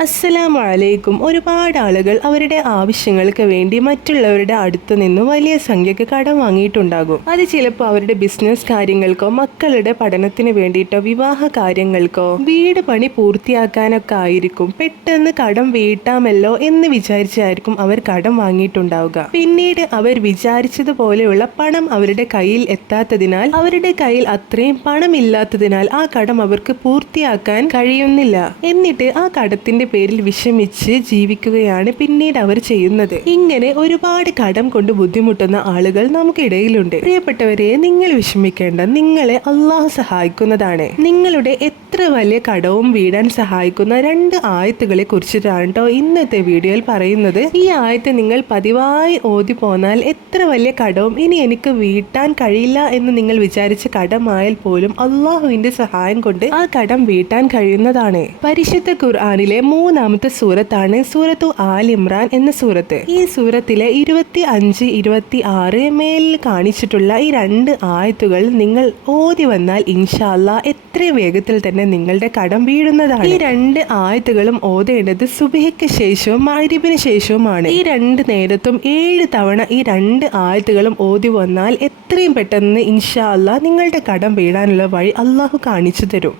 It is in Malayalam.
അസ്സലാമു അലൈക്കും ഒരുപാട് ആളുകൾ അവരുടെ ആവശ്യങ്ങൾക്ക് വേണ്ടി മറ്റുള്ളവരുടെ അടുത്ത് നിന്ന് വലിയ സംഖ്യക്ക് കടം വാങ്ങിയിട്ടുണ്ടാകും. അത് ചിലപ്പോൾ അവരുടെ ബിസിനസ് കാര്യങ്ങൾക്കോ മക്കളുടെ പഠനത്തിന് വേണ്ടിയിട്ടോ വിവാഹ കാര്യങ്ങൾക്കോ വീട് പണി പൂർത്തിയാക്കാനൊക്കെ ആയിരിക്കും. പെട്ടെന്ന് കടം വീട്ടാമല്ലോ എന്ന് വിചാരിച്ചായിരിക്കും അവർ കടം വാങ്ങിയിട്ടുണ്ടാവുക. പിന്നീട് അവർ വിചാരിച്ചതുപോലെയുള്ള പണം അവരുടെ കയ്യിൽ എത്താത്തതിനാൽ അവരുടെ കയ്യിൽ അത്രയും പണമില്ലാത്തതിനാൽ ആ കടം അവർക്ക് പൂർത്തിയാക്കാൻ കഴിയുന്നില്ല. എന്നിട്ട് ആ കടത്തിന്റെ പേരിൽ വിഷമിച്ച് ജീവിക്കുകയാണ് പിന്നീട് അവർ ചെയ്യുന്നത്. ഇങ്ങനെ ഒരുപാട് കടം കൊണ്ട് ബുദ്ധിമുട്ടുന്ന ആളുകൾ നമുക്കിടയിലുണ്ട്. പ്രിയപ്പെട്ടവരെ നിങ്ങൾ വിഷമിക്കേണ്ട. നിങ്ങളെ അള്ളാഹു സഹായിക്കുന്നതാണ്. നിങ്ങളുടെ എത്ര വലിയ കടവും വീടാൻ സഹായിക്കുന്ന രണ്ട് ആയത്തുകളെ കുറിച്ചിട്ടാണ് കേട്ടോ ഇന്നത്തെ വീഡിയോയിൽ പറയുന്നത്. ഈ ആയത്ത് നിങ്ങൾ പതിവായി ഓതി പോന്നാൽ എത്ര വലിയ കടവും ഇനി എനിക്ക് വീട്ടാൻ കഴിയില്ല എന്ന് നിങ്ങൾ വിചാരിച്ച കടമായാൽ പോലും അള്ളാഹുവിന്റെ സഹായം കൊണ്ട് ആ കടം വീട്ടാൻ കഴിയുന്നതാണ്. പരിശുദ്ധ ഖുർആാനിലെ മൂന്നാമത്തെ സൂറത്താണ് സൂറത്തു ആൽ ഇമ്രാൻ എന്ന സൂറത്ത്. ഈ സൂറത്തിലെ ഇരുപത്തി അഞ്ച് ഇരുപത്തി ആറ് മേലിൽ കാണിച്ചിട്ടുള്ള ഈ രണ്ട് ആയത്തുകൾ നിങ്ങൾ ഓതി വന്നാൽ ഇൻഷാല്ല എത്രയും വേഗത്തിൽ തന്നെ നിങ്ങളുടെ കടം വീഴുന്നതാണ്. ഈ രണ്ട് ആയത്തുകളും ഓതേണ്ടത് സുബിഹയ്ക്ക് ശേഷവും മരിബിന് ശേഷവുമാണ്. ഈ രണ്ട് നേരത്തും ഏഴ് തവണ ഈ രണ്ട് ആയത്തുകളും ഓതി വന്നാൽ എത്രയും പെട്ടെന്ന് ഇൻഷാല്ല നിങ്ങളുടെ കടം വീഴാനുള്ള വഴി അള്ളാഹു കാണിച്ചു തരും.